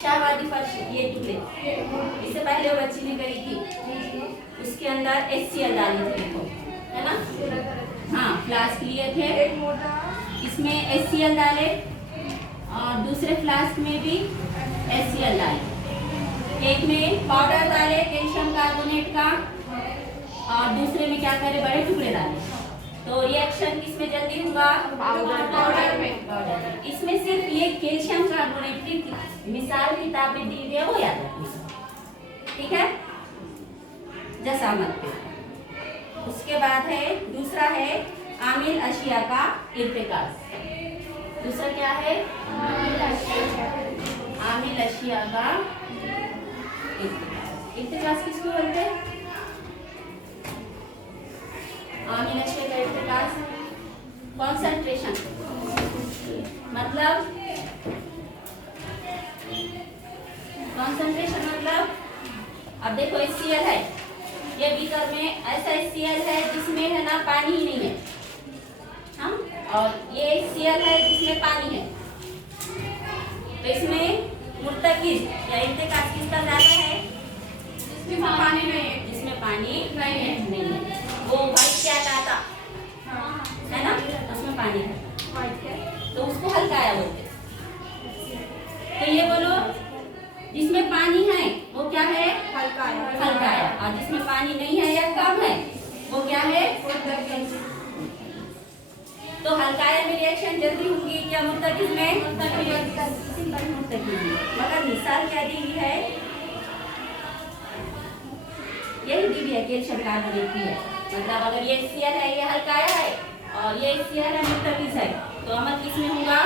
शाहवादी फर्श ये टुकड़े इससे पहले वो बच्ची ने करी थी, उसके अंदर HCl डाली थी, देखो है ना। हाँ, फ्लास्क लिए थे, इसमें HCl डाले और दूसरे फ्लास्क में भी HCl डाले, एक में पाउडर डाले कैल्शियम कार्बोनेट का और दूसरे में क्या करे, बड़े टुकड़े डाले। तो रिएक्शन किसमें जल्दी होगा, पाउडर में। इसमें सिर्फ ये कैल्शियम कार्बोनेट की मिसाल किताब में दी हुई है, वो याद रखना, ठीक है। जसामत पे उसके बाद है दूसरा है आमिल अशिया का इर्तिकास। दूसरा क्या है, आमिल अशिया का इर्तिकास। इर्तिकास किसको बोलते हैं, आमिल अशिया का इर्तिकास कॉन्सेंट्रेशन, मतलब कॉन्सेंट्रेशन मतलब अब देखो HCl है, ये बीकर में ऐसा HCl है जिसमें है ना पानी ही नहीं है, हम, और ये HCl है जिसमें पानी है। तो इसमें मुर्तकिज या इर्तिकास किसका ज्यादा है, जिसमें पानी नहीं है, जिसमें पानी नहीं है। वो वाइट क्या आता है ना, उसमें पानी है तो उसको हल्काया बोलते। तो ये बोलो जिसमें पानी है वो क्या है, हल्काया, और जिसमें पानी नहीं है या कम है वो क्या है, तो हल्काया में रिएक्शन जल्दी होगी क्या, मुर्तकिज में, मगर मिसाल क्या दी है, यही दी है कैल्शियम कार्बोनेट की है। मतलब अगर ये HCl है, ये हल्काया है, और ये HCl है, मुर्तकिज है, तो अमल किसमें होगा,